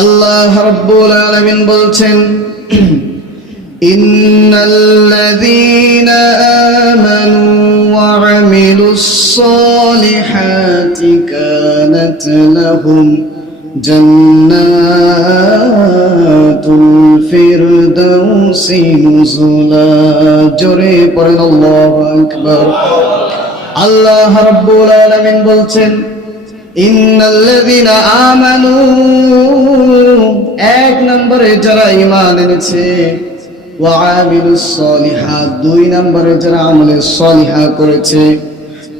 আল্লাহ রাব্বুল আলামিন বলছেন, ইন্নাল্লাযীনা আমানু ওয়া আমিলুস সালিহাতি কানাত লাহুম জান্নাতুল ফিরদাউসি নুজুলা। জোরে পড়েন আল্লাহু আকবার। আল্লাহ রাব্বুল আলামিন বলছেন, ইন্নাল্লাযীনা আমানু, এক নম্বরে যারা ঈমান এনেছে, ওয়া আমিলুস সলিহাত, দুই নম্বরে যারা আমলে সলিহা করেছে,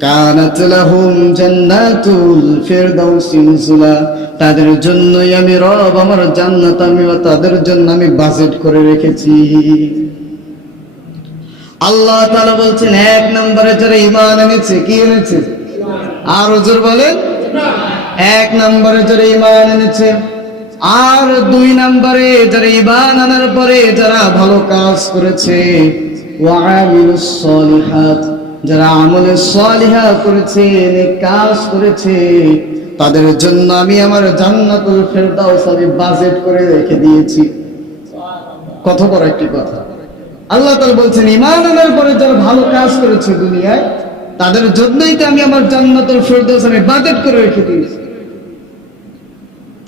কানাত লাহুম জান্নাতুল ফিরদাউসি নুজুলা, তাদের জন্যই আমি রব আমার জান্নাত আমি তাদের জন্য আমি বাজেট করে রেখেছি। আল্লাহ তাআলা বলছেন, এক নম্বরে যারা ঈমান এনেছে, কি এনেছে? আর হুজুর বলেন, এক নম্বরে যারা ঈমান এনেছে, আর দুই নম্বরে যারা ঈমান আনার পরে যারা ভালো কাজ করেছে, ওয়া আমিলুস সলিহাত, যারা আমলে সলিহা করেছে, নেক কাজ করেছে, তাদের জন্য আমি আমার জান্নাতুল ফিরদাউস আমি বাজেট করে রেখে দিয়েছি। কত বড় একটি কথা! আল্লাহ তাআলা বলছেন, ঈমান আনার পরে যারা ভালো কাজ করেছে দুনিয়ায়, তাদের জন্যই তো আমি আমার জান্নাতুল ফিরদাউস আমি বাজেট করে রেখে দিয়েছি।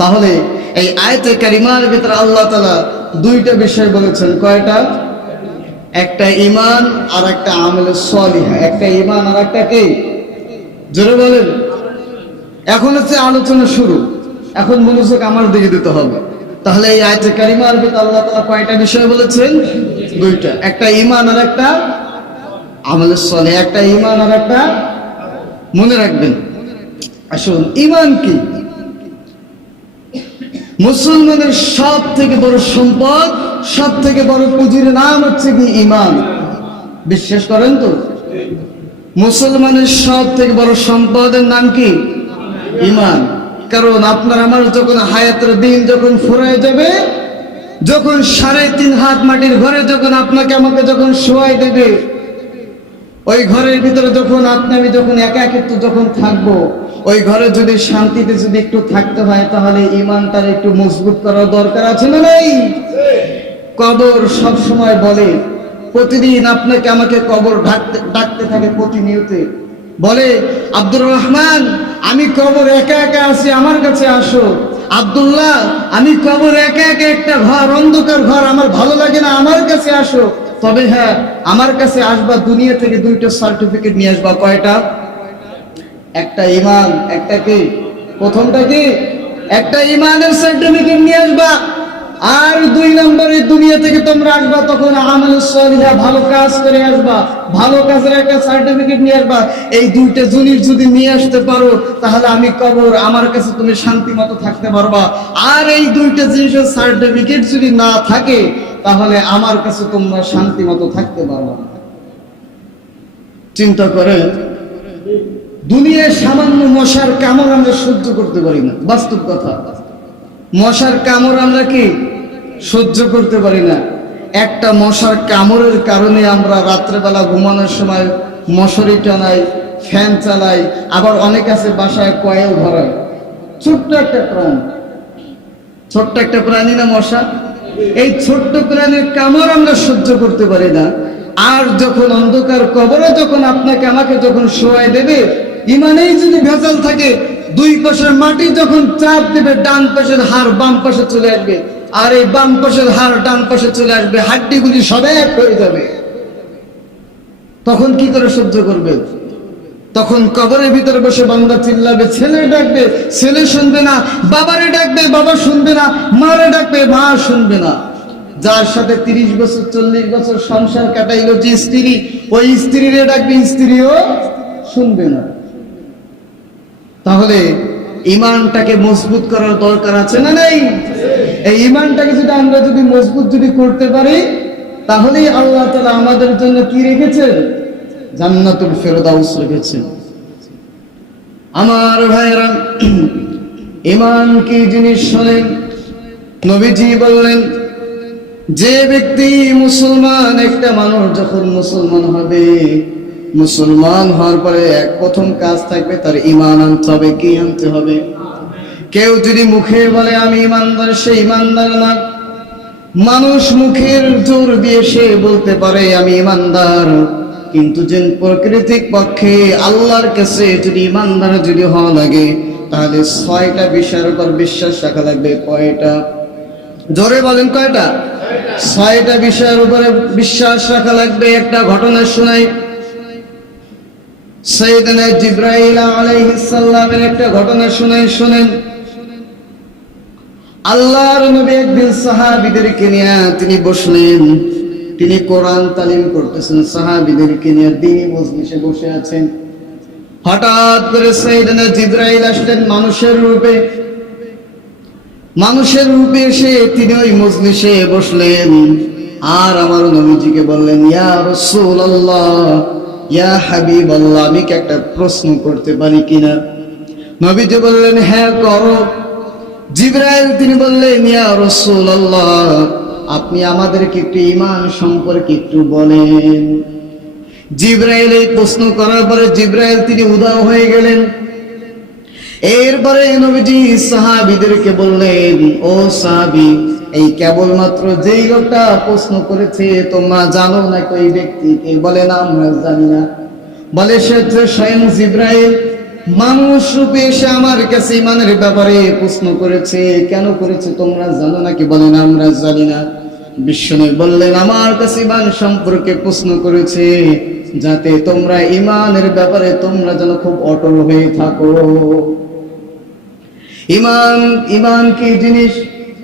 তাহলে এই আয়াতে কারিমার ভিতরে আল্লাহ তাআলা দুইটা বিষয় বলেছেন। কয়টা? একটা ঈমান আর একটা আমলে সলিহা। একটা ঈমান আর একটা কি? জোরে বলেন। এখন হচ্ছে আলোচনা শুরু, এখন মনোযোগ আমার দিকে দিতে হবে। তাহলে এই আয়াতে কারিমার ভিতরে আল্লাহ তাআলা কয়টা বিষয় বলেছেন? দুইটা। একটা ঈমান আর একটা আমলে সলিহা। একটা ঈমান আর একটা, মনে রাখবেন। আসুন, ঈমান কি? মুসলমানের সব থেকে বড় সম্পদ, সব থেকে বড় পুঁজির নাম হচ্ছে কি? ঈমান। বিশ্বাস করেন তো? মুসলমানের সব থেকে বড় সম্পদের নাম কি? ঈমান। কারণ আপনার আমার যখন হায়াতের দিন যখন ফুরায় যাবে, যখন 3.5 হাত মাটির ঘরে যখন আপনাকে আমাকে যখন শোয়াই দেবে, ওই ঘরের ভিতরে যখন আপনি আমি যখন একাকিত্ব যখন থাকবো, ওই ঘরে যদি শান্তিতে যদি একটু থাকতে হয়, তাহলে ঈমানটার একটু মজবুত করার দরকার আছে না নাই? কবর সব সময় বলে, প্রতিদিন আপনাকে আমাকে কবর ডাকতে থাকে, প্রতিনিয়ত বলে, আব্দুর রহমান আমি কবর একা একা আছি, আমার কাছে আসো। আব্দুল্লাহ আমি কবর একা একা একটা ঘর, অন্ধকার ঘর, আমার ভালো লাগে না, আমার কাছে আসো। তবে হ্যাঁ, আমার কাছে আসবা, দুনিয়া থেকে দুইটা সার্টিফিকেট নিয়ে আসবা। কয়টা? একটা ঈমান, একটা কি? প্রথমটা কি? একটা ঈমানের সার্টিফিকেট নিয়ে আসবা। আর দুই নম্বরে দুনিয়া থেকে তোমরা আসবা, তখন আমালুস সলিহা, ভালো কাজ করে আসবা, ভালো কাজের একটা সার্টিফিকেট নিয়ে আসবা। এই দুইটা জিনিস যদি নিয়ে আসতে পারো, তাহলে আমি কবর আমার কাছে তুমি শান্তি মতো থাকতে পারবা। আর এই দুইটা জিনিসের সার্টিফিকেট যদি না থাকে, তাহলে আমার কাছে তোমরা শান্তি মতো থাকতে পারবা। চিন্তা করে, দুনিয়ায় সামান্য মশার কামড় আমরা সহ্য করতে পারি না, বাস্তব কথা। মশার কামড় আমরা কি সহ্য করতে পারি না। একটা মশার কামড়ের কারণে আমরা রাত্রেবেলা ঘুমানোর সময় মশারি টানাই, ফ্যান চালাই, আবার অনেক আছে বাসায় কয়েল ধরায়। ছোট্ট একটা প্রাণী, ছোট্ট একটা প্রাণী না মশা? এই ছোট্ট প্রাণীর কামড় আমরা সহ্য করতে পারি না। আর যখন অন্ধকার কবরে যখন আপনাকে আমাকে যখন শোয়াই দেবে, ঈমানেই যদি ভেজাল থাকে, দুই পাশের মাটি যখন চাপ দেবে, ডান পাশের হাড় বাম পাশে চলে আসবে, আর এই বাম পাশের হাড় ডান পাশে চলে আসবে, হাড্ডিগুলি সব এক হয়ে যাবে। তখন কি করে সহ্য করবে? তখন কবরের ভিতরে বসে বান্দা চিল্লাবে, ছেলে ডাকবে, ছেলে শুনবে না, বাবারে ডাকবে, বাবা শুনবে না, মারে ডাকবে, মা শুনবে না। যার সাথে 30 বছর 40 বছর সংসার কাটাইলো যে স্ত্রী, ওই স্ত্রীরে ডাকবে, স্ত্রীও শুনবে না। তাহলে ঈমানটাকে মজবুত করার দরকার আছে না নাই? এই ঈমানটাকে যদি আমরা যদি মজবুত যদি করতে পারি, তাহলেই আল্লাহ তাআলা আমাদের জন্য কি রেখেছেন? জান্নাতুল ফিরদাউস রেখেছেন। আমার ভাইরা, ঈমান কি জিনিস শোনেন। নবীজি বললেন, যে ব্যক্তি মুসলমান, একটা মানুষ যখন মুসলমান হবে, মুসলমান হওয়ার পরে এক প্রথম কাজ থাকবে তার ঈমান আনতে হবে। কি আনতে হবে? কেউ যদি মুখে বলে আমি ইমানদার, সে ইমানদার না। মানুষ মুখের জোর দিয়ে সে বলতে পারে আমি ইমানদার, কিন্তু যে প্রকৃতিক পক্ষে আল্লাহর কাছে যদি ইমানদার যদি হওয়া লাগে, তাহলে 6টা বিষয়ের উপর বিশ্বাস রাখা লাগবে। কয়টা? জোরে বলেন কয়টা? 6টা বিষয়ের উপরে বিশ্বাস রাখা লাগবে। একটা ঘটনা শোনাই। সাইয়েদনা জিবরাইল আলাইহিস সালামের একটা ঘটনা শুনেন। আল্লাহর নবী একদিন সাহাবীদেরকে নিয়ে তিনি বসলেন, তিনি কোরআন তালিম করতেছেন, সাহাবীদেরকে নিয়ে দ্বীনি মজলিসে বসে আছেন। হঠাৎ করে সাইয়েদনা জিবরাইল আসলেন মানুষের রূপে এসে তিনি ওই মজলিসে বসলেন। আর আমার নবীজিকে বললেন, ইয়া রাসূলুল্লাহ, ইয়া হাবিবাল্লাহ, আমি কি একটা প্রশ্ন করতে পারি কিনা? নবীজি বললেন, হ্যাঁ করো। জিবরাইল তিনি বললেন, ইয়া রাসূলুল্লাহ, আপনি আমাদেরকে একটু ঈমান সম্পর্কে একটু বলেন। জিবরাইল এই প্রশ্ন করার পরে জিবরাইল তিনি উধাও হয়ে গেলেন। এরপরে নবীজি সাহাবীদেরকে বললেন, ও সাহাবী, এই কেবলমাত্র যেই লোকটা প্রশ্ন করেছে তোমরা জানো না ওই ব্যক্তিকে? বলে না, আমরা জানি না। বলে সে হচ্ছে স্বয়ং জিবরাইল, মানুষ রূপে এসে আমার কাছে ঈমানের ব্যাপারে প্রশ্ন করেছে। কেন করেছে তোমরা জানো নাকি? বলে না, আমরা জানি না। বিশ্বনবী বললেন, আমার কাছে ঈমান সম্পর্কে প্রশ্ন করেছে যাতে তোমরা ঈমানের ব্যাপারে তোমরা যেন খুব অটল হয়ে থাকো। ঈমান কি জিনিস?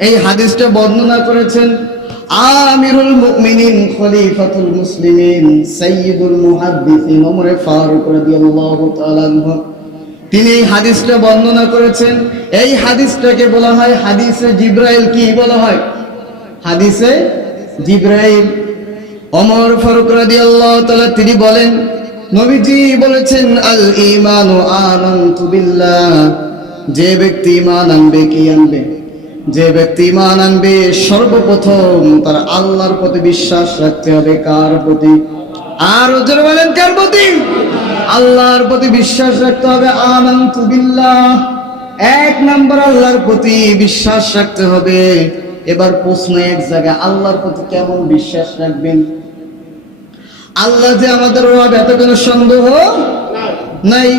এই হাদিসটা বর্ণনা করেছেন আমিরুল মুমিনিন খলিফাতুল মুসলিমিন সাইয়্যিদুল মুহাদ্দিসিন ওমর ফারুক রাদিয়াল্লাহু তাআলা আনহু। তিনি এই হাদিসটা বর্ণনা করেছেন। এই হাদিসটাকে বলা হয় হাদিসে জিবরাইল। কি বলা হয়? হাদিসে জিবরাইল। ওমর ফারুক রাদিয়াল্লাহু তাআলা তিনি বলেন, নবীজি বলেছেন, আল ঈমানু আমানতু বিল্লাহ, যে ব্যক্তি ঈমান আনবে, কি আনবে? যে ব্যক্তি ঈমান আনবে সর্বপ্রথম তার আল্লাহর প্রতি বিশ্বাস রাখতে হবে। কার প্রতি? আর জোরে বলেন, কার প্রতি? আল্লাহর প্রতি বিশ্বাস রাখতে হবে। আমানতু বিল্লাহ, 1 নাম্বার আল্লাহর প্রতি বিশ্বাস রাখতে হবে। এবার প্রশ্ন এক জায়গায়, আল্লাহর প্রতি কেমন বিশ্বাস রাখবেন? আল্লাহ যে আমাদের রব, এত কোনো সন্দেহ নাই।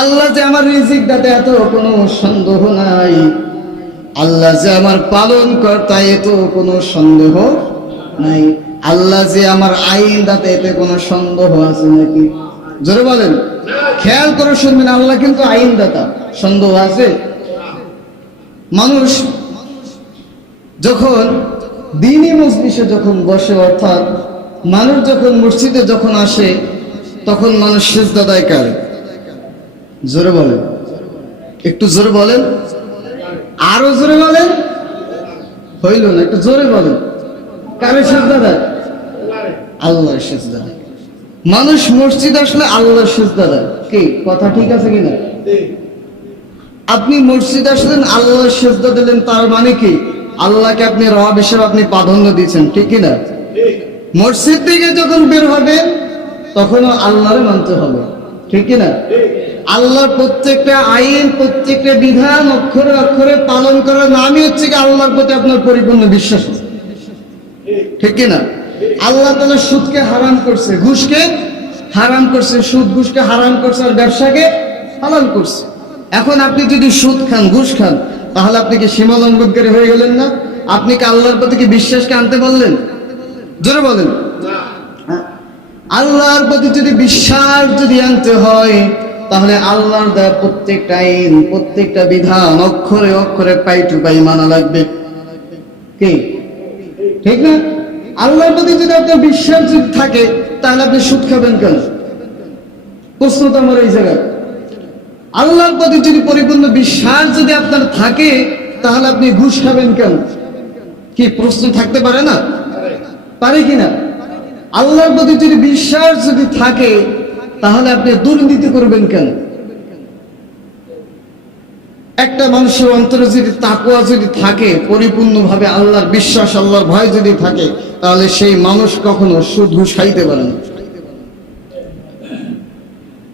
আল্লাহ যে আমার রিজিক দাতা, এত কোনো সন্দেহ নাই। আল্লাহ যে আমার পালন কর্তা, এত কোনো সন্দেহ নাই। আল্লাহ যে আমার আইন দাতা, এতে কোনো সন্দেহ আছে নাকি? জোরে বলেন, খেয়াল করে শুনবেন, আল্লাহ কিন্তু আইন দাতা। সন্দেহ আছে? মানুষ যখন দ্বীনি মজলিসে যখন বসে, অর্থাৎ মানুষ যখন মসজিদে যখন আসে, তখন মানুষ সিজদা দেয় কার? জোরে বলেন, একটু জোরে বলেন, আরো জোরে বলেন। হইল না, একটু জোরে বলেন। কারে সিজদা দেয়? আল্লাহর সিজদা দেয়। মানুষ মসজিদ আসলে আল্লাহর সিজদা দেয়। কি কথা ঠিক আছে কিনা? আপনি মসজিদ আসলেন, আল্লাহর সিজদা দিলেন, তার মানে কি? আল্লাহকে আপনি রব হিসেবে আপনি প্রাধান্য দিচ্ছেন, ঠিক কিনা? মসজিদ থেকে যখন বের হবেন তখনও আল্লাহরে মানতে হবে, ঠিক কিনা? আল্লাহর প্রত্যেকটা আইন, প্রত্যেকটা বিধান অক্ষরে অক্ষরে পালন করার নামই হচ্ছে কি আল্লাহর প্রতি আপনার পরিপূর্ণ বিশ্বাস, ঠিক কিনা? আল্লাহ তাআলা সুদকে হারাম করছে, ঘুষকে হারাম করছে, সুদ ঘুষকে হারাম করছে, আর ব্যবসাকে হালাল করছে। এখন আপনি যদি সুদ খান, ঘুষ খান, তাহলে আপনি কি সীমা লঙ্ঘনকারী হয়ে গেলেন না? আপনি কি আল্লাহর প্রতি কি বিশ্বাসকে আনতে বললেন? জোরে বলেন। আল্লাহর প্রতি যদি বিশ্বাস যদি আনতে হয়, তাহলে আল্লাহর দেওয়া প্রত্যেকটা আইন, প্রত্যেকটা বিধান অক্ষরে অক্ষরে পাই টু পাই মানা লাগবে, কি ঠিক না? আল্লাহর প্রতি যদি আপনার বিশ্বাস যদি থাকে, তাহলে আপনি সুদ খাবেন কেন? প্রশ্ন তো আমার এই জায়গায়। আল্লাহর প্রতি যদি পরিপূর্ণ বিশ্বাস যদি আপনার থাকে, তাহলে আপনি ঘুষ খাবেন কেন? কি প্রশ্ন থাকতে পারে না? পারে কিনা? আল্লাহর প্রতি যদি বিশ্বাস যদি থাকে, তাহলে আপনি দুর্নীতি করবেন কেন? একটা মানুষের অন্তরে যদি তাকওয়া যদি থাকে, পরিপূর্ণভাবে আল্লাহর বিশ্বাস, আল্লাহর ভয় যদি থাকে, তাহলে সেই মানুষ কখনো সুদ ঘুষ খাইতে পারে না।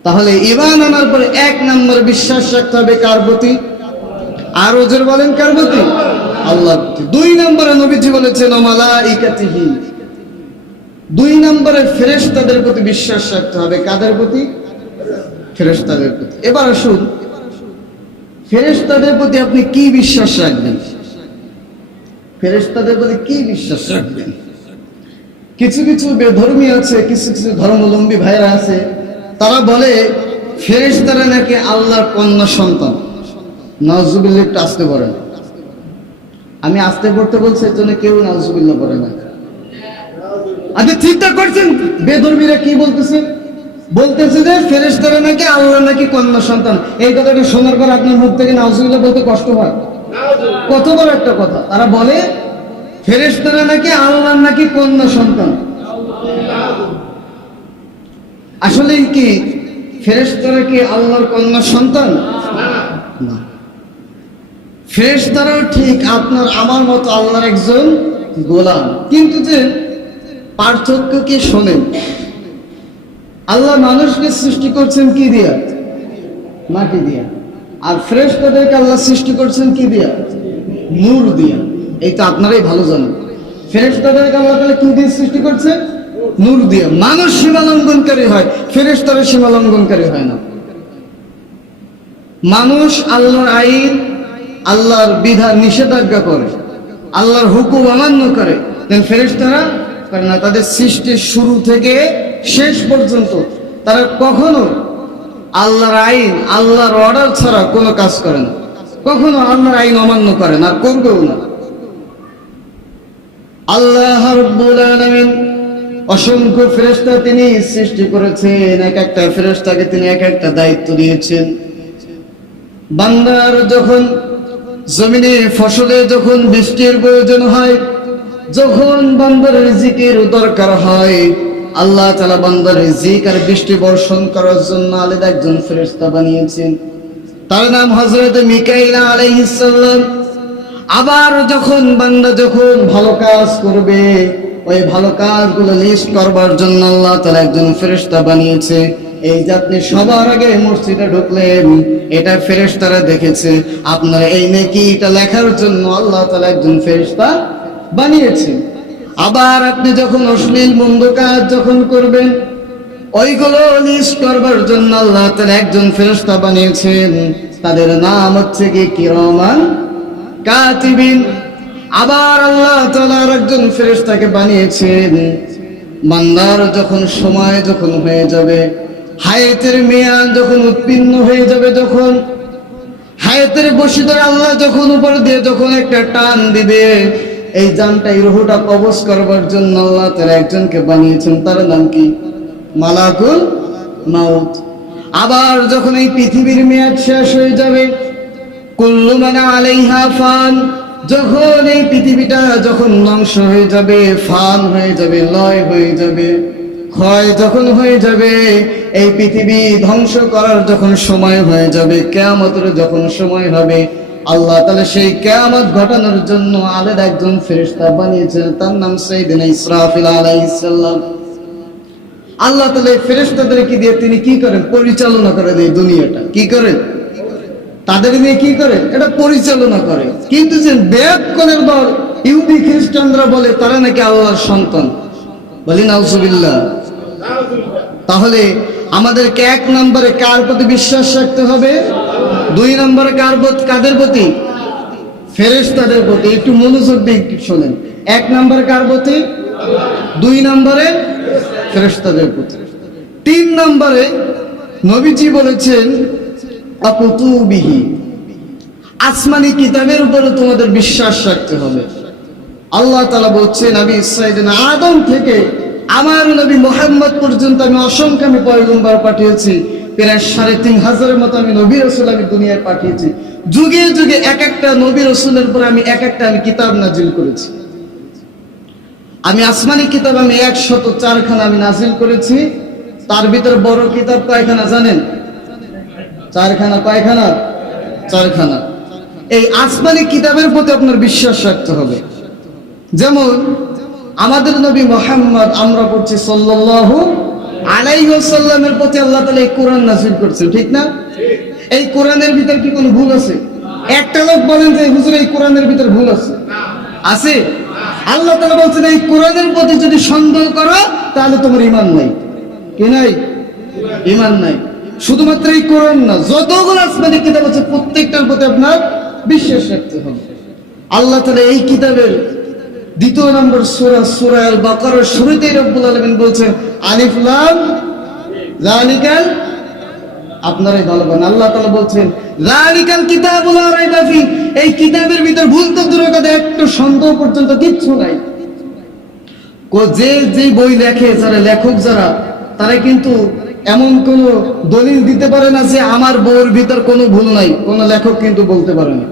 তাহলে ঈমান আনার পরে 1 নম্বর বিশ্বাস রাখতে হবে কার প্রতি? আর ওজোর বলেন কার প্রতি? আল্লাহর প্রতি। 2 নম্বরে নবীজি বলেছেন ও মালাইকাতিহি, 2 নম্বরে ফেরেশতাদের প্রতি বিশ্বাস রাখতে হবে। কাদের প্রতি? ফেরেশতাদের প্রতি। এবার আসুন ফেরেশতাদের প্রতি আপনি কি বিশ্বাস রাখবেন? ফেরেশতাদের প্রতি কি বিশ্বাস রাখবেন? কিছু কিছু বেধর্মী আছে, কিছু কিছু ধর্মাবলম্বী ভাইরা আছে, তারা বলে ফেরেশতারা নাকি আল্লাহর কন্যা সন্তান। নাউজুবিল্লাহ, একটু আসতে পড়েন। আমি আসতে পড়তে বলছি, এর জন্য কেউ নাউজুবিল্লাহ পড়ে না। আপনি চিন্তা করছেন বেধর্মীরা কি বলতেছে? বলতেছে যে ফেরেশতারা নাকি আল্লাহ নাকি কন্যা সন্তান। এই কথাটা শোনার পর আপনার মুখ থেকে নাউজুবিল্লাহ বলতে কষ্ট হয়? কত বড় একটা কথা! তারা বলে ফেরেশতারা নাকি আল্লাহ নাকি কন্যা সন্তান। আসলে কি ফেরেশতারা কি আল্লাহর কন্যা সন্তান? না। ফেরেশতারাও ঠিক আপনার আমার মতো আল্লাহর একজন গোলাম, কিন্তু যে পার্থক্য কি শোনেন? আল্লাহ মানুষকে সৃষ্টি করছেন কি দিয়া? মাটি দিয়া। আর ফেরেশতাদেরকে আল্লাহ সৃষ্টি করছেন কি দিয়া? নূর দিয়া। এই তো আপনারাই ভালো জানেন। ফেরেশতাদেরকে আল্লাহ তাআলা কি দিয়ে সৃষ্টি করছেন? নূর দিয়া। মানুষ সীমা লঙ্ঘনকারী হয়, ফেরেশতারা সীমা লঙ্ঘনকারী হয় না। মানুষ আল্লাহর আইন, আল্লাহর বিধান নিষেধাজ্ঞা করে, আল্লাহর হুকুম অমান্য করে, ফেরেশতারা করে না। তাদের সৃষ্টির শুরু থেকে শেষ পর্যন্ত তারা কখনো আল্লাহর আইন, আল্লাহর অর্ডার ছাড়া কোনো কাজ করে না, কখনো আল্লাহর আইন অমান্য করে না, করবেও না। আল্লাহ রাব্বুল আলামিন অসংখ্য ফেরেশতা তিনি সৃষ্টি করেছেন। এক একটা ফেরেশতাকে তিনি এক একটা দায়িত্ব দিয়েছেন। বান্দার যখন জমিনে ফসলে যখন বৃষ্টির প্রয়োজন হয়, যখন বান্দার রিজিকের দরকার হয়, আল্লাহ তাআলা বান্দার রিজিক আর বৃষ্টি বর্ষণ করার জন্য আলাদা একজন ফেরেশতা বানিয়েছেন। তার নাম হযরত মিকাইল আলাইহিস সালাম। আবার যখন বান্দা যখন ভালো কাজ করবে, ওই ভালো কাজগুলো লিস্ট করবার জন্য আল্লাহ তাআলা একজন ফেরেশতা বানিয়েছে। এই যে আপনি সবার আগে মসজিদে ঢুকলেন, এটা ফেরেশতারা দেখেছে। আপনার এই নেকিটা লেখার জন্য আল্লাহ তাআলা একজন ফেরেশতা বানিয়েছে। আবার আপনি যখন অশ্লীল মন্দ কাজ যখন করবেন, ওইগুলো লিস্ট করবার জন্য আল্লাহ তাআলা একজন ফেরেশতা বানিয়েছেন। তাদের নাম হচ্ছে কি কিরামান কাতিবিন। আবার আল্লাহ তাআলা একজন ফেরেশতাকে বানিয়েছেন, বান্দার যখন সময় যখন হয়ে যাবে, হায়াতের মেয়াদ যখন উত্তীর্ণ হয়ে যাবে, যখন হায়াতের বসি ধরে আল্লাহ যখন উপর দিয়ে যখন একটা টান দিবে, এই জানটা এই রূহটা কবজ করবার জন্য আল্লাহ তাআলা একজনকে বানিয়েছেন। তার নাম কি? মালাকুল মাউত। আবার যখন এই পৃথিবীর মেয়াদ শেষ হয়ে যাবে, কুল্লু মান আলাইহা ফান, যখন এই পৃথিবীটা যখন ধ্বংস হয়ে যাবে, ফান হয়ে যাবে, লয় হয়ে যাবে, ক্ষয় যখন হয়ে যাবে, এই পৃথিবী ধ্বংস করার যখন সময় হয়ে যাবে, কিয়ামতের যখন সময় হবে, আল্লাহ তাআলা সেই কিয়ামত ঘটানোর জন্য আলাদা একজন ফেরেশতা বানিয়েছেন। তার নাম সাইয়েদনা ইসরাফিল আলাইহিস সালাম। আল্লাহ তাআলা এই ফেরেশতাদেরকে দিয়ে তিনি কি করেন? পরিচালনা করেন এই দুনিয়াটা। কি করেন? তাদের নিয়ে কি করে? এটা পরিচালনা করে। কিন্তু যে বেয়াক্কলের দল ইহুদি খ্রিস্টানরা বলে তারা নাকি আল্লাহর সন্তান। বলি নাউজুবিল্লাহ। তাহলে আমাদেরকে 1 নম্বরে কার প্রতি বিশ্বাস রাখতে হবে? 2 নম্বরে কাদের প্রতি? ফেরেশতাদের প্রতি। একটু মনোযোগ দিয়ে শোনেন। 1 নম্বরে কার প্রতি? 2 নম্বরে ফেরেশতাদের প্রতি। 3 নম্বরে নবীজি বলেছেন আকুতুবিহি, আসমানি কিতাবের উপরে তোমাদের বিশ্বাস রাখতে হবে। আল্লাহ তাআলা বলছেন নবী সাইয়েদনা আদম থেকে আমার নবী মুহাম্মদ পর্যন্ত আমি অসংখ্য পয়গম্বর পাঠিয়েছি। প্রায় 3500 মতো আমি নবী রাসূল আমি দুনিয়ায় পাঠিয়েছি। যুগে যুগে এক একটা নবী রাসূলের উপর আমি এক একটা কিতাব নাজিল করেছি। আমি আসমানি কিতাব আমি 104 খানা আমি নাজিল করেছি। তার ভিতরে বড় কিতাব কয়খানা জানেন? 4 খানা। কয়খানা? 4 খানা। এই আসমানি কিতাবের প্রতি আপনার বিশ্বাস রাখতে হবে। যেমন আমাদের নবী মুহাম্মদ আমরা পড়ছি সাল্লাল্লাহু আলাইহি ওয়াসাল্লামের প্রতি আল্লাহ তাআলা এই কোরআন নাযিল করেছেন, ঠিক না? এই কোরআনের ভিতর কি কোনো ভুল আছে? একটা লোক বলেন যে হুজুর এই কোরআনের ভিতর ভুল আছে? আছে? আল্লাহ তাআলা বলছেন এই কোরআনের প্রতি যদি সন্দেহ করো তাহলে তোমার ঈমান নাই। কি নাই? ঈমান নাই। শুধুমাত্র এই কোরআন না, যতগুলো আসমানি কিতাব আছে প্রত্যেকটার প্রতি আপনার বিশ্বাস রাখতে হবে। আল্লাহ তাআলা এই কিতাবের 2 নম্বর সূরা সূরা আল বাকারার শুরুতেই রব্বুল আলামিন বলছেন আলিফ লাম যালিকাল, আপনারাই ভালো বলেন, আল্লাহ তাআলা বলছেন যালিকাল কিতাবুল লা রাইবা ফি, এই কিতাবের ভিতর ভুল তো দূরের কথা একটু সন্দেহ পর্যন্ত কিচ্ছু নাই। যে বই লেখে, যারা লেখক যারা, তারা কিন্তু এমন কোন দলিল দিতে পারে না যে আমার বইয়ের ভিতর কোনো ভুল নাই, কোন লেখক কিন্তু বলতে পারে না।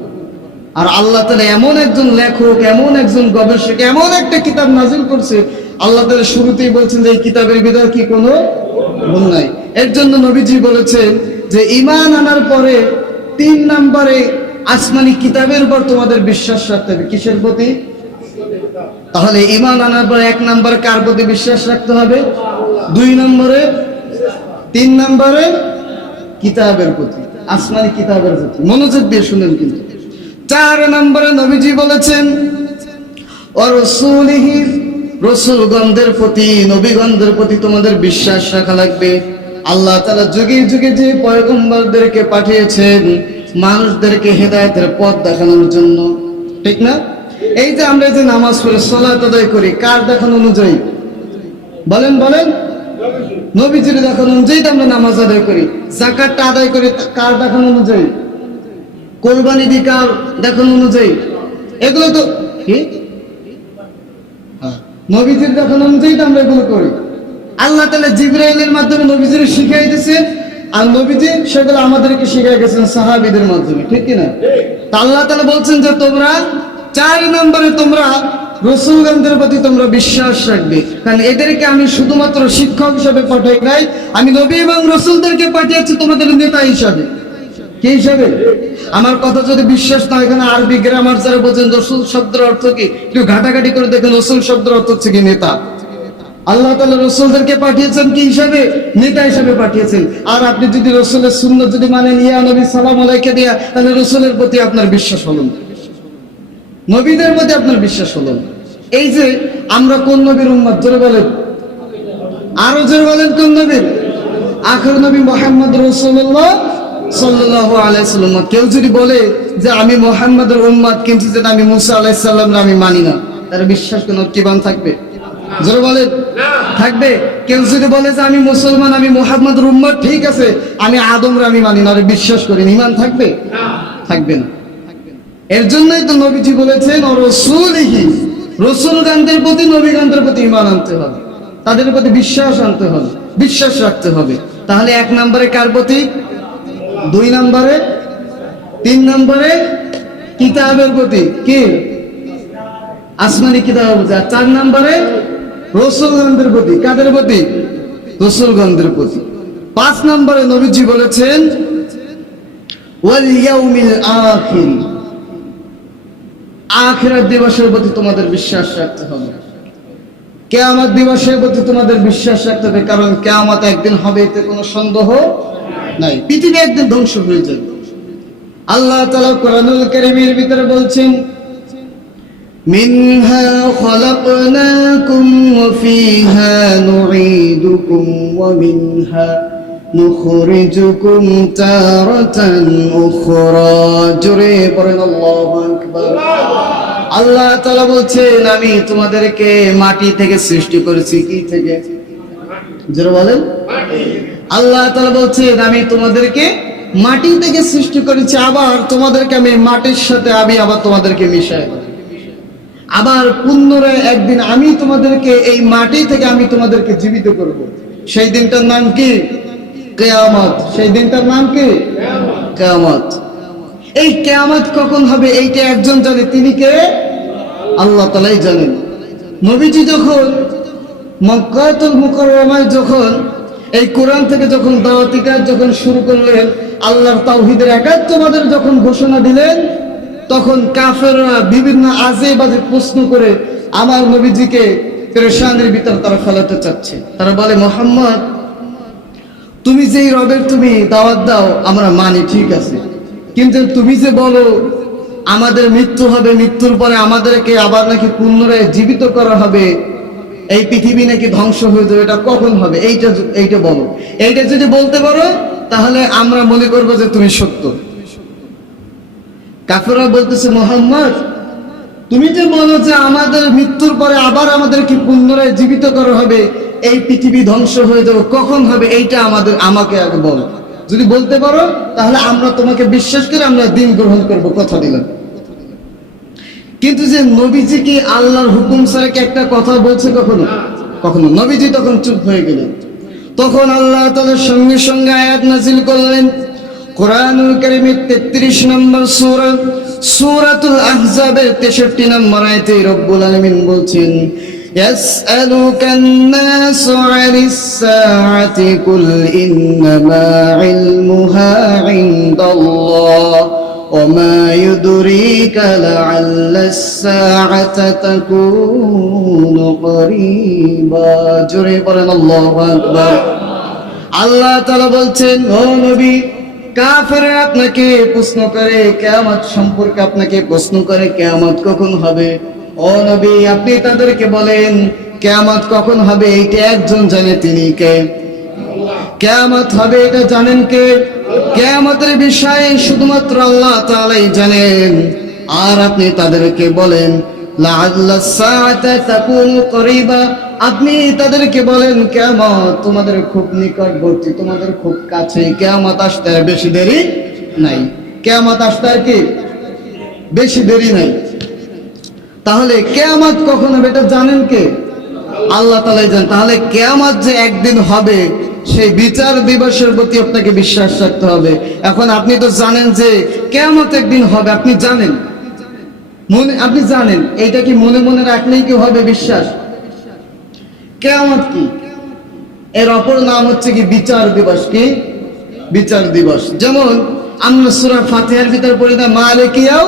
আর আল্লাহ তাআলা এমন একজন লেখক, এমন একজন গবেষক, এমন একটা কিতাব নাজিল করছে, আল্লাহ তাআলা শুরুতেই বলছেন যে এই কিতাবের ভিতর কি কোনো ভুল নাই। এর জন্য নবীজি বলেছেন যে ঈমান আনার পরে 3 নম্বরে আসমানি কিতাবের উপর তোমাদের বিশ্বাস রাখতে হবে। কিসের প্রতি? তাহলে ঈমান আনার পর 1 নম্বরে কার প্রতি বিশ্বাস রাখতে হবে? 2 নম্বরে, 3 নম্বরে কিতাবের প্রতি, আসমানি কিতাবের প্রতি। মনোযোগ দিয়ে শুনেন কিন্তু। 4 নম্বরে নবীজি বলেছেন ও রাসূলিহি, রাসূলগণদের প্রতি, নবীগণদের প্রতি তোমাদের বিশ্বাস রাখা লাগবে। আল্লাহ তাআলা যুগে যুগে যে পয়গম্বরদেরকে পাঠিয়েছেন মানুষদেরকে হেদায়েতের পথ দেখানোর জন্য, ঠিক না? এই যে আমরা যে নামাজ পড়ে সালাত আদায় করি, কার দেখানো অনুযায়ী? বলেন বলেন, নবীজির দেখানো অনুযায়ী আমরা নামাজ আদায় করি। যাকাতটা আদায় করি কার দেখানো অনুযায়ী? কোরবানি দিই কার দেখানো অনুযায়ী? এগুলো তো কি নবীজির দেখানো অনুযায়ী তো আমরা এগুলো করি। আল্লাহ তাআলা জিবরাইলের মাধ্যমে নবীজির শিখিয়ে দিয়েছেন, আর নবীজি সেগুলো আমাদেরকে শিখিয়ে গেছেন সাহাবীদের মাধ্যমে, ঠিক কি না? তা আল্লাহ তাআলা বলছেন যে তোমরা 4 নম্বরে তোমরা রাসূলগণদের প্রতি তোমরা বিশ্বাস রাখবে, কারণ এদেরকে আমি শুধুমাত্র শিক্ষক হিসেবে পাঠাই নাই, আমি নবী এবং রাসূলদেরকে পাঠিয়েছি তোমাদের নেতা হিসাবে। কি হিসাবে? আমার কথা যদি বিশ্বাস না, এখানে আরবি গ্রামার যারা বোঝেন রাসূল শব্দের অর্থ কি একটু ঘাটাঘাটি করে দেখেন। রাসূল শব্দের অর্থ হচ্ছে কি নেতা। আল্লাহ তাআলা রাসূলদেরকে পাঠিয়েছেন কি হিসাবে? নেতা হিসাবে পাঠিয়েছেন। আর আপনি যদি রাসূলের সুন্নাত যদি মানেন, ইয়া নবী সালাম আলাইকা দিয়া, তাহলে রাসূলের প্রতি আপনার বিশ্বাস হলো না, নবীদের প্রতি আপনার বিশ্বাস হলো না। এই যে আমরা কোন নবীর উম্মত? জোরে বলেন, আরো জোরে বলেন, কোন নবীর? আখির নবী মুহাম্মদ রাসূলুল্লাহ সাল্লাল্লাহু আলাইহি ওয়াসাল্লাম। কেউ যদি বলে যে আমি মুহাম্মদের উম্মত কিন্তু যেটা আমি মুসা আলাইহিস সালামকে আমি মানি না, তার বিশ্বাস কোন কিবান থাকবে? জোরে বলেন, থাকবে? কেউ যদি বলে যে আমি মুসলমান, আমি মুহাম্মদের উম্মত, ঠিক আছে, আমি আদমরে আমি মানি না, বিশ্বাস করি না, ঈমান থাকবে? থাকবে না। এর জন্যই তো নবীজি বলেছেন ও রাসূলিহি, রাসূলগণদের প্রতি, নবীগণদের প্রতি ঈমান আনতে হবে, তাদের প্রতি বিশ্বাস আনতে হবে, বিশ্বাস রাখতে হবে। তাহলে 1 নম্বরে কার প্রতি, 2 নম্বরে, 3 নম্বরে কিতাবের প্রতি, কি আসমানি কিতাবের প্রতি, আর 4 নম্বরে রাসূলগণদের প্রতি। কাদের প্রতি? রাসূলগণদের প্রতি। 5 নম্বরে নবীজি বলেছেন ওয়াল ইয়াউমিল আখির, আখিরাত দিবসের প্রতি তোমাদের বিশ্বাস রাখতে হবে, কিয়ামত দিবসের প্রতি তোমাদের বিশ্বাস রাখতে হবে, কারণ কিয়ামত একদিন হবে, এতে কোনো সন্দেহ নাই। পৃথিবী একদিন ধ্বংস হয়ে যাবে। আল্লাহ তাআলা কোরআনুল কারীমের ভিতরে বলছেন মিনহা খলাকনাকুম ওয়া ফিহা নুঈদুকুম ওয়া মিনহা নুখরিজুকুম তারাতান উখরা। জোরে পড়েন আল্লাহু আকবার। আল্লাহ তাআলা বলছেন আমি তোমাদেরকে মাটি থেকে সৃষ্টি করেছি। কি থেকে? জোরে বলেন। আল্লাহ তাআলা বলছেন আমি তোমাদেরকে মাটি থেকে সৃষ্টি করেছি, আবার তোমাদেরকে আমি মাটির সাথে আবার তোমাদেরকে মিশাই, আবার পুনরায় একদিন আমি তোমাদেরকে এই মাটি থেকে আমি তোমাদেরকে জীবিত করব। সেই দিনটার নাম কি? কিয়ামত। সেই দিনটার নাম কি? কিয়ামত। এই কিয়ামত কখন হবে এইটা একজন জানে, তিনি কে? আল্লাহ তাআলাই জানেন। নবীজি যখন মক্কাতুল মুকাররমায় যখন এই কোরআন থেকে যখন দাওয়াতি কাজ যখন শুরু করলেন, আল্লাহর তাওহীদের একাত্মবাদের যখন ঘোষণা দিলেন, তখন কাফেররা বিভিন্ন আজে বাজে প্রশ্ন করে আমার নবীজিকে পেরেশানির ভিতর তারা ফেলাতে চাচ্ছে। তারা বলে মুহাম্মদ তুমি যেই রবের তুমি দাওয়াত দাও আমরা মানি, ঠিক আছে, কিন্তু তুমি যে বলো আমাদের মৃত্যু হবে, মৃত্যুর পরে আমাদেরকে আবার নাকি পুনরায় জীবিত করা হবে, এই পৃথিবী নাকি ধ্বংস হয়ে যাবে, এটা কখন হবে? এইটা বলো। এইটা যদি বলতে পারো তাহলে আমরা মনে করবো যে তুমি সত্য। কাফেররা বলতেছে, মোহাম্মদ তুমি যে বলো যে আমাদের মৃত্যুর পরে আবার আমাদেরকে পুনরায় জীবিত করা হবে, এই পৃথিবী ধ্বংস হয়ে যাবে, কখন হবে এইটা আমাকে আগে বলো। যদি বলতে পারো তাহলে আমরা তোমাকে বিশ্বাস করে আমরা দিন গ্রহণ করব, কথা দিলাম। কিন্তু যে নবীজি কি আল্লাহর হুকুম ছাড়া কি একটা কথা বলছে কখনো? কখনো। নবীজি তখন চুপ হয়ে গেলেন। তখন আল্লাহ তাআলা সঙ্গে সঙ্গে আয়াত নাজিল করলেন। কোরআনুল কারীমের 33 নম্বর সূরা, সূরাতুল আহজাবের 63 নম্বর আয়াতে রব্বুল আলামিন বলছেন, ইয়াসআলুকান নাসু আনিস সাআতি কুল ইন্নামা ইলমুহা ইনদাল্লাহ ওয়া মা ইউদরিকা লাআল্লাস সাআতা তাকুনু করিবা। জোরে বলেন আল্লাহু আকবার। আল্লাহ তাআলা বলছেন, ও নবী, কাফেররা আপনাকে প্রশ্ন করে কিয়ামত সম্পর্কে, আপনাকে প্রশ্ন করে কিয়ামত কখন হবে। ও নবী, আপনি তাদেরকে বলেন কিয়ামত কখন হবে এইটা একজন জানে, তিনি কে? কিয়ামত হবে এটা জানেন কে? কিয়ামতের বিষয়ে শুধুমাত্র আল্লাহ তাআলাই জানেন। আর আপনি তাদেরকে বলেন লাআল্লাস সাআতা তাকুনু করিবা, আপনি তাদেরকে বলেন কিয়ামত তোমাদের খুব নিকটবর্তী, তোমাদের খুব কাছে, কিয়ামত আসতে আর বেশি দেরি নাই। কিয়ামত আসতে আর কি বেশি দেরি নাই। তাহলে কিয়ামত কখন হবে এটা জানেন কে? আল্লাহ তাআলাই জানেন। তাহলে কিয়ামত যে একদিন হবে সেই বিচার দিবসের প্রতি আপনাকে বিশ্বাস রাখতে হবে। এখন আপনি তো জানেন যে কিয়ামত একদিন হবে, আপনি জানেন, আপনি জানেন, এইটা কি মনে মনে রাখলেই কি হবে বিশ্বাস? কিয়ামত কি? এর অপর নাম হচ্ছে কি বিচার দিবস। কি বিচার দিবস? যেমন আমরা সূরা ফাতিহার ভিতর পড়ি না, মালিকিয়াও,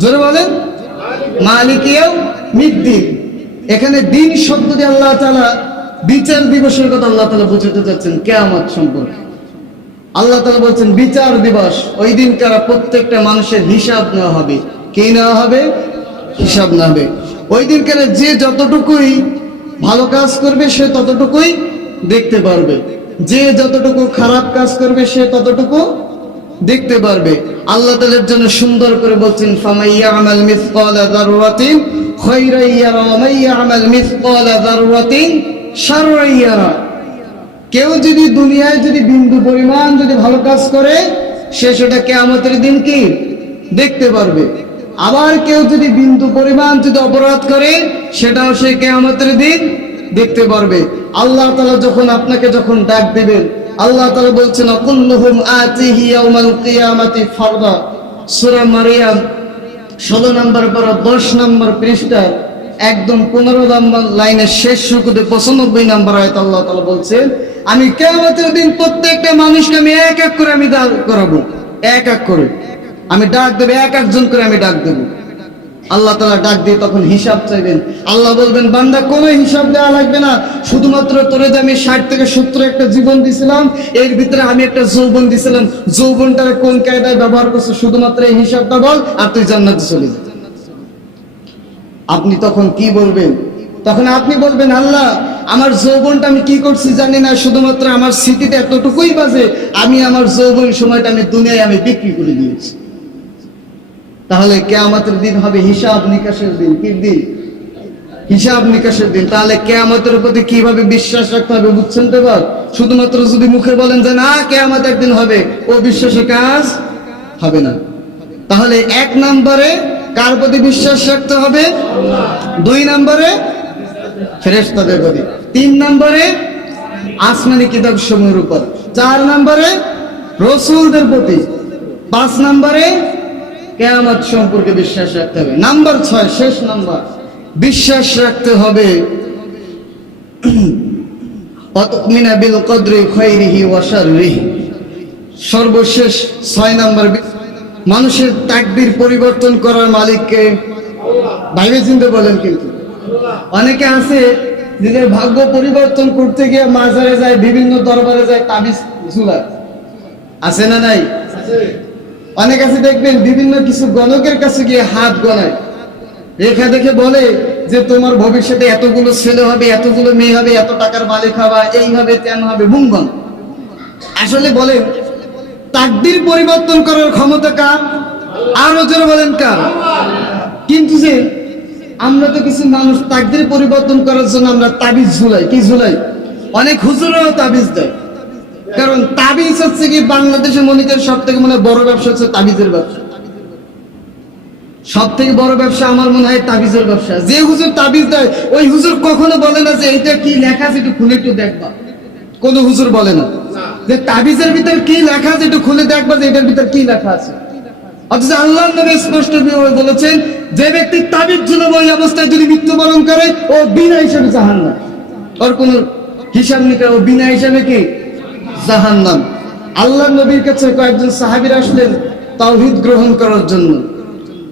জোরে বলেন, মালিকিয়াও মিদ্দিন। এখানে দিন শব্দ দিয়ে আল্লাহ তাআলা বিচার দিবসের কথা আল্লাহ তাআলা বুঝাতে চাচ্ছেন কিয়ামত সম্পর্কে। আল্লাহ তাআলা বলছেন বিচার দিবস, ওই দিন কারা প্রত্যেকটা মানুষের হিসাব নেওয়া হবে। কি নেওয়া হবে? হিসাব নেওয়া হবে। ওই দিন কারা যে যতটুকুই ভালো কাজ করবে সে ততটুকুই দেখতে পারবে, যে যতটুকু খারাপ কাজ করবে সে ততটুকু দেখতে পারবে। আল্লাহ তাআলার জন্য সুন্দর করে বলছেন, ফামাইয়ামাল মিসকালা যাররাতিন খায়রান ইয়ারা ওয়া মাইয়ামাল মিসকালা যাররাতিন শাররান ইয়ারা। কেউ যদি দুনিয়ায় যদি বিন্দু পরিমাণ যদি ভালো কাজ করে সে সেটা কিয়ামতের দিন কি দেখতে পারবে। আবার কেউ যদি বিন্দু পরিমাণ যদি অপরাধ করে সেটাও সে কিয়ামতের দিন দেখতে পারবে। আল্লাহ তাআলা যখন আপনাকে যখন ডাক দিবেন, আল্লাহ তাআলা বলছেন কুল্লুহুম আতিহি ইয়াউমাল কিয়ামাতি ফারদা। সূরা মারইয়াম 16 নম্বর পারা 10 নম্বর পৃষ্ঠা একদম 15 নম্বর লাইনের শেষ শুরুতে 95 নম্বর আয়াত আল্লাহ তাআলা বলছেন, আমি কিয়ামতের দিন প্রত্যেকটা মানুষকে আমি এক এক করে আমি দাঁড় করাবো, এক এক করে আমি ডাক দেব, এক একজন করে আমি ডাক দেব। আল্লাহ তাআলা ডাক দিয়ে তখন হিসাব চাইবেন। আল্লাহ বলবেন, বান্দা কোনো হিসাব দেওয়া লাগবে না, শুধুমাত্র তোরে যে আমি 60 থেকে 70 একটা জীবন দিছিলাম, এর ভিতরে আমি একটা যৌবন দিছিলাম, যৌবনটার কোন কায়দায় ব্যবহার করছো শুধুমাত্র এই হিসাবটা বল, আর তুই জান্নাতে চলে যা। আপনি তখন কি বলবেন? তখন আপনি বলবেন, আল্লাহ আমার যৌবনটা আমি কি করছি জানি না, শুধুমাত্র আমার স্মৃতিতে এতটুকুই বাজে, আমি আমার যৌবন সময়টা আমি দুনিয়ায় আমি বিক্রি করে দিয়েছি। তাহলে কিয়ামতের দিন হবে হিসাব নিকাশের দিন। কি দিন? হিসাব নিকাশের দিন। তাহলে কিয়ামতের প্রতি কিভাবে বিশ্বাস রাখতে হবে বুঝছেন তো? শুধুমাত্র যদি মুখে বলেন যে না কিয়ামত একদিন হবে, ও বিশ্বাসে কাজ হবে না। তাহলে 1 নম্বরে কার প্রতি বিশ্বাস রাখতে হবে? 2 নম্বরে ফেরেশতাদের প্রতি, 3 নম্বরে আসমানি কিতাব সমূহের উপর, 4 নম্বরে রাসূলদের প্রতি, 5 নম্বরে কিয়ামত সম্পর্কে বিশ্বাস রাখতে হবে। নাম্বার 6, শেষ নাম্বার, বিশ্বাস রাখতে হবে আতুমিনা বিল কদরি খায়রিহি ওয়া শাররিহি। সর্বশেষ 6 নাম্বার, মানুষের তাকদীর পরিবর্তন করার মালিককে ভাইবে চিন্তে বলেন। কিন্তু অনেকে আছে নিজের ভাগ্য পরিবর্তন করতে গিয়ে মাজারে যায়, বিভিন্ন দরবারে যায়, তাবিজ ঝুলায়, আছে না নাই? অনেক আছে দেখবেন বিভিন্ন কিছু গণকের কাছে গিয়ে হাত গণায়, রেখা দেখে বলে যে তোমার ভবিষ্যতে এতগুলো ছেলে হবে, এতগুলো মেয়ে হবে, এত টাকার মালিক হবে, এই হবে তেন হবে, বুমগন। আসলে বলেন তাকদীর পরিবর্তন করার ক্ষমতা কার? আরো জোরে বলেন কার? কিন্তু যে আমরা তো কিছু মানুষ তাকদীর পরিবর্তন করার জন্য আমরা তাবিজ ঝুলাই। কি ঝুলাই? অনেক হুজুরও তাবিজ দেয়। কারণ তাবিজ হচ্ছে কি বাংলাদেশে মনে করেন সব থেকে মনে বড় ব্যবসা হচ্ছে তাবিজের ব্যবসা। সব থেকে বড় ব্যবসা আমার মনে হয় তাবিজের ব্যবসা। যে হুজুর তাবিজ দেয় ওই হুজুর কখনো বলে না যে এটা কি লেখা আছে একটু খুলে একটু দেখবা। কোন হুজুর বলে না যে তাবিজের ভিতর কি লেখা আছে একটু খুলে দেখবা যে এটার ভিতর কি লেখা আছে। অথচ আল্লাহর নবী স্পষ্ট বলেছেন যে ব্যক্তি তাবিজ ঝুলাবে ওই অবস্থায় যদি মৃত্যুবরণ করে ও বিনা হিসাবে জাহান্নাম। ওর কোন হিসাব নিকাশ, ও বিনা হিসাবে কি জাহান্নাম। আল্লাহর নবীর কাছে কয়েকজন সাহাবীরা আসলেন তাওহীদ গ্রহণ করার জন্য।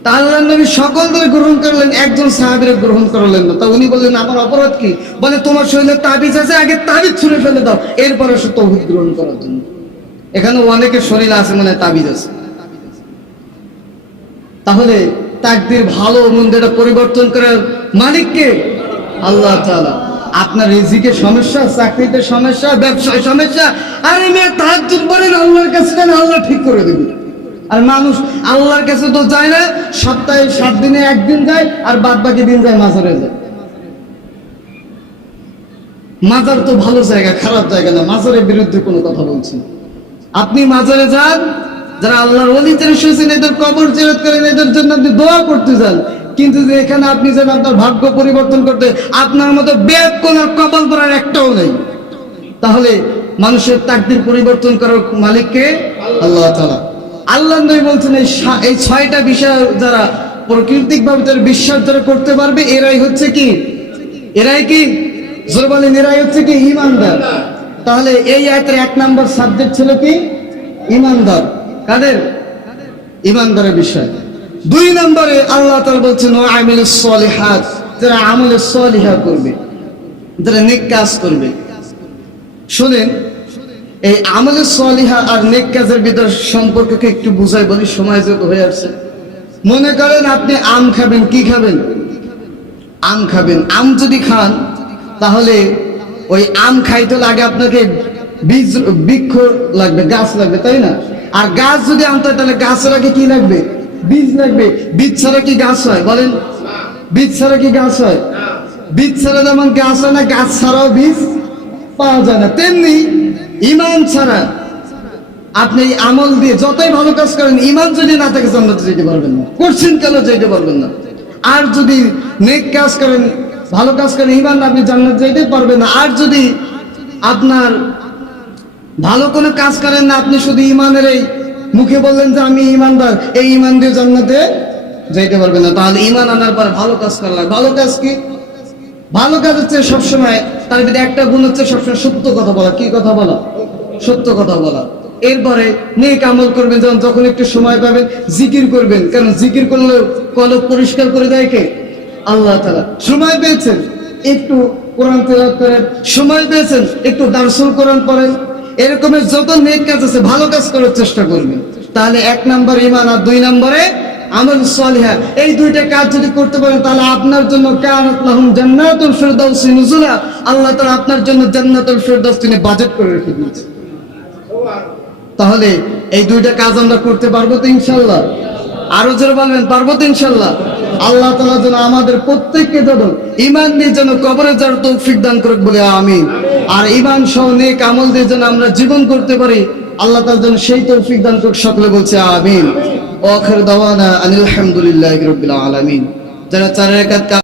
তা আল্লাহর নবী সকলদের গ্রহণ করলেন, একজন সাহাবীরা গ্রহণ করলেন না। তা উনি বললেন আমার অপরাধ কি? বলে তোমার শরীরে তাবিজ আছে, আগে তাবিজ ছুঁড়ে ফেলে দাও, এরপরে সে তাওহীদ গ্রহণ করার জন্য। এখানে অনেকের শরীরে আছে মানে তাবিজ আছে। তাহলে তাকদীর ভালো মন্দ এটা পরিবর্তন করার মালিক কে? আল্লাহ তাআলা। আপনার রিজিকে সমস্যা, চাকরিতে সমস্যা, ব্যবসায় সমস্যা, আরে মেয়ে তাহাজ্জুদ পড়েন, আল্লাহর কাছে যান, আল্লাহ ঠিক করে দেবে। আর মানুষ আল্লাহর কাছে তো যায় না, সপ্তাহে 7 দিনে একদিন যায় আর বাদ বাকি দিন যায় মাজারে যায়। মাজার তো ভালো জায়গা, খারাপ জায়গা না, মাজারের বিরুদ্ধে কোনো কথা বলছি না। আপনি মাজারে যান, যারা আল্লাহর ওলি যারা শুয়েছেন এদের কবর জিয়ারত করেন, এদের জন্য আপনি দোয়া করতে যান। কিন্তু যে এখানে আপনি যেন আপনার ভাগ্য পরিবর্তন করতে, আপনার মতো বেদ কোন কবল করার একটাও নেই। তাহলে মানুষের তাকদীর পরিবর্তন করার মালিককে আল্লাহ তাআলা। আল্লাহ নবী বলছেন এই 6টা বিষয় যারা প্রাকৃতিক ভাবে তার বিশ্বাস যারা করতে পারবে এরাই হচ্ছে কি? এরাই কি? জোরে বলেন, এরাই হচ্ছে কি? ঈমানদার। তাহলে এই আয়াতের 1 নম্বর সাবজেক্ট ছিল কি? ঈমানদার। কাদের? ঈমানদারের বিষয়। 2 নম্বরে আল্লাহ তাআলা বলছেন ওয়া আমিলুস সলিহাত, যারা আমলে সলিহা করবে, যারা নেক কাজ করবে। শুনেন, এই আমলে সলিহা আর নেক কাজের ভিতর সম্পর্ককে একটু বুঝাই বলি, সময় যেহেতু হয়ে আসছে। মনে করেন আপনি আম খাবেন, কি খাবেন? আম খাবেন। আম যদি খান তাহলে ওই আম খাইতে লাগে আপনাকে বৃক্ষ লাগবে, গাছ লাগবে, তাই না? আর গাছ যদি আনতে হয় তাহলে গাছের আগে কি লাগবে? বীজ লাগবে। বীজ ছাড়া কি গাছ হয়? বলেন, বীজ ছাড়া কি গাছ হয়? বীজ ছাড়া যেমন গাছ হয় না, গাছ ছাড়াও বীজ পাওয়া যায় না, তেমনি ঈমান ছাড়া আপনি আমল দিয়ে যতই ভালো কাজ করেন, ঈমান যদি না থাকে জান্নাতে যেতে পারবেন না। করছেন কেন যেতে পারবেন না। আর যদি নেক কাজ করেন, ভালো কাজ করেন, ঈমান আপনি জান্নাতে যেতে পারবেন না। আর যদি আপনার ভালো কোনো কাজ করেন না, আপনি শুধু ঈমানের এই মুখে বললেন যে আমি ঈমানদার, এই ঈমান দিয়ে জান্নাতে যেতে পারবেন না। তাহলে ঈমান আনার পর ভালো কাজ করলেন। ভালো কাজ কি? ভালো কাজ হচ্ছে সবসময় তার ভিতরে একটা গুণ হচ্ছে সবসময় সত্য কথা বলা। কি কথা বলা? সত্য কথা বলা। এরপরে নেক আমল করবেন, যখন একটু সময় পাবেন জিকির করবেন। কারণ জিকির করলে কলব পরিষ্কার করে দেয় কে? আল্লাহ তাআলা। সময় পেয়েছেন একটু কোরআন তেলাওয়াত করেন, সময় পেয়েছেন একটু দারসুল কোরআন পড়েন। এরকমের যত নেক কাজ আছে ভালো কাজ করার চেষ্টা করবেন। তাহলে 1 নম্বর ঈমান আর 2 নম্বরে আমল সলিহা, এই 2টা কাজ যদি করতে পারেন তাহলে আপনার জন্য কানাত লাহুম জান্নাতুল ফিরদাউসি নুজুলা, আল্লাহ তাআলা আপনার জন্য জান্নাতুল ফিরদাউস তিনি বাজেট করে রেখে দিয়েছেন। তাহলে এই 2টা কাজ আমরা করতে পারবো তো ইনশাআল্লাহ? আরো জোরে বলবেন, পারবো তো ইনশাআল্লাহ? আল্লাহ তাআলা যেন আমাদের প্রত্যেককে যেন ঈমান নিয়ে যেন কবরে যাওয়ার তৌফিক দান করুক বলে আমিন। আর ঈমান সহ নেক আমল দিয়ে যেন আমরা জীবন করতে পারি, আল্লাহ তাআলা যেন সেই তৌফিক দান করুক। সকলে বলছে আমিন। ওয়া আখির দাওয়ানা আনিল হামদুলিল্লাহি রাব্বিল আলামিন। যারা 4 রাকাত